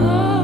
Oh.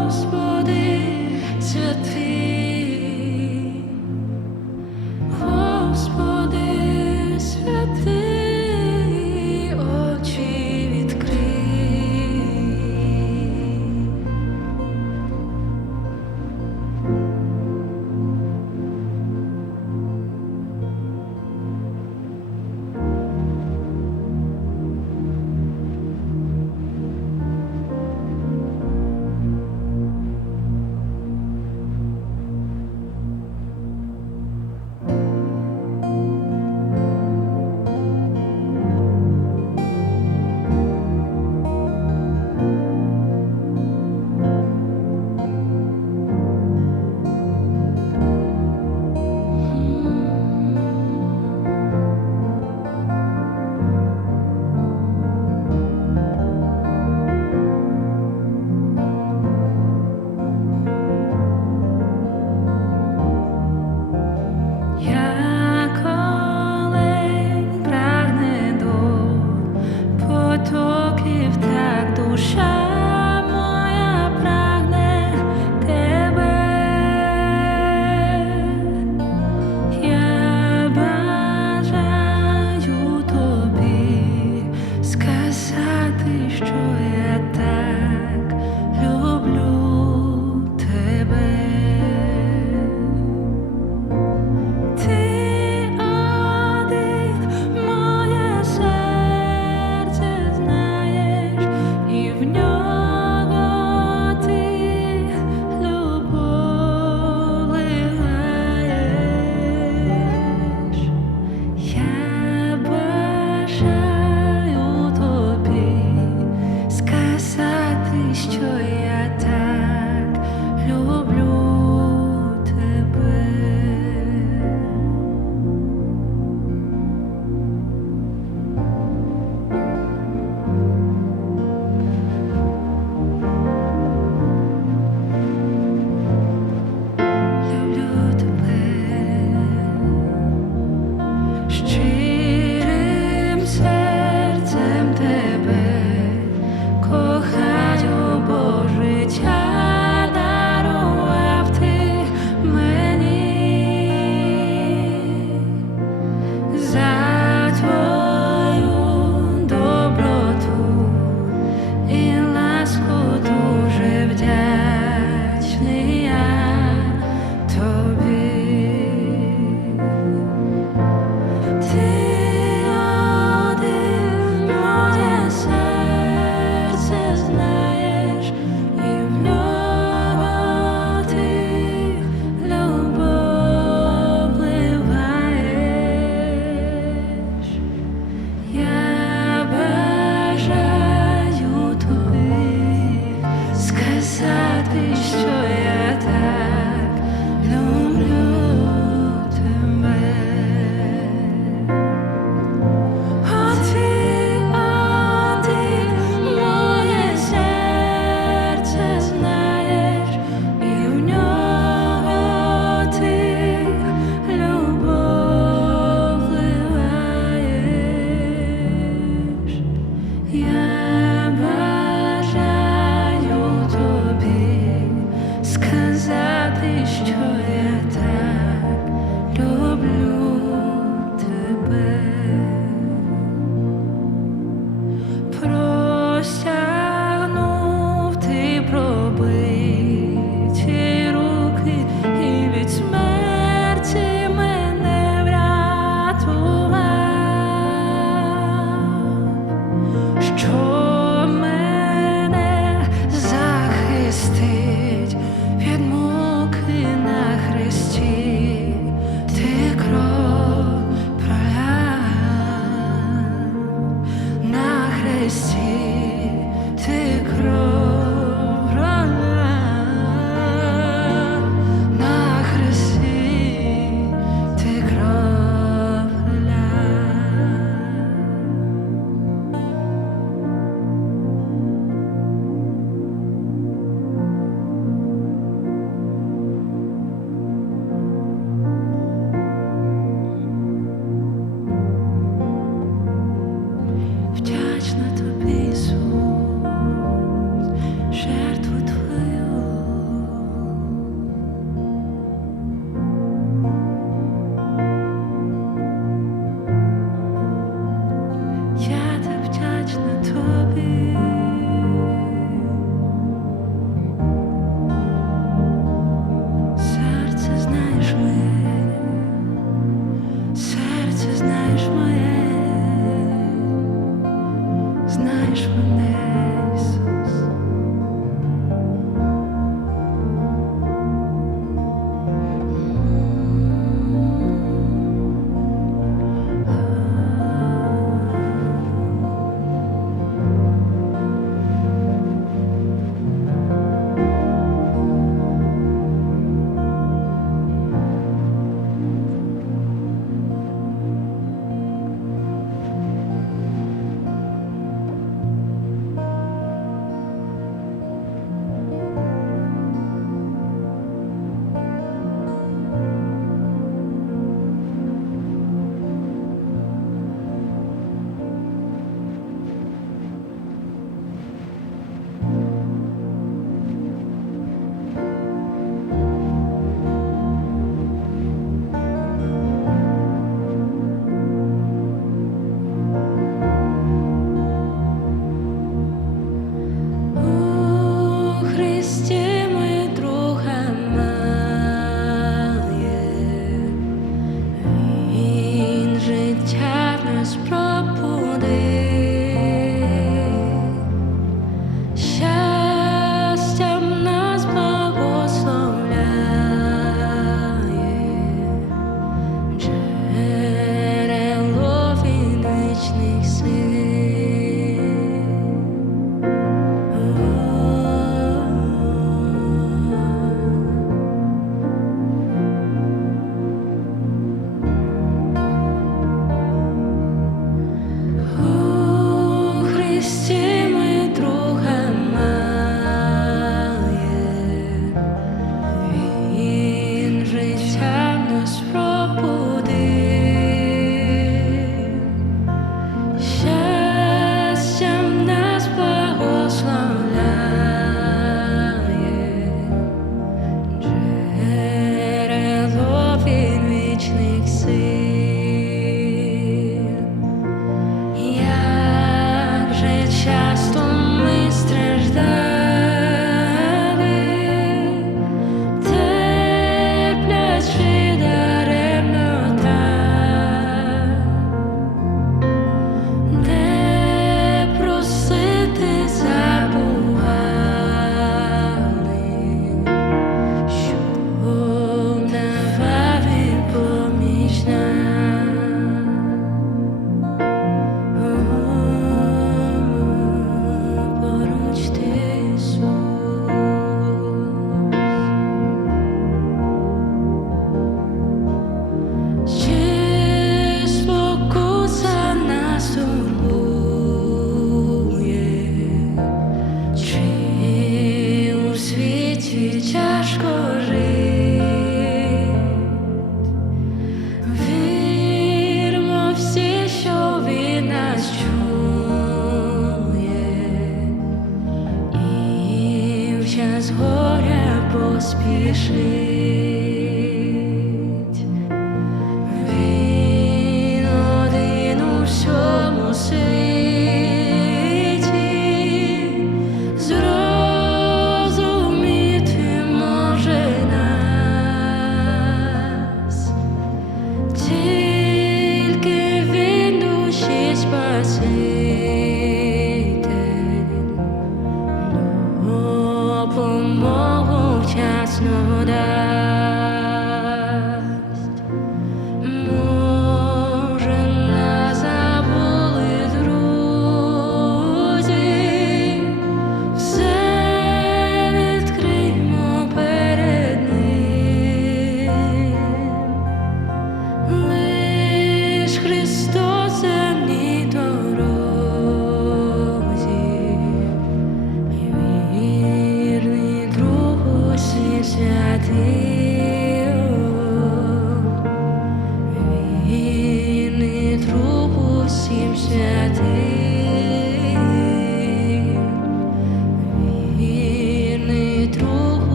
точно так.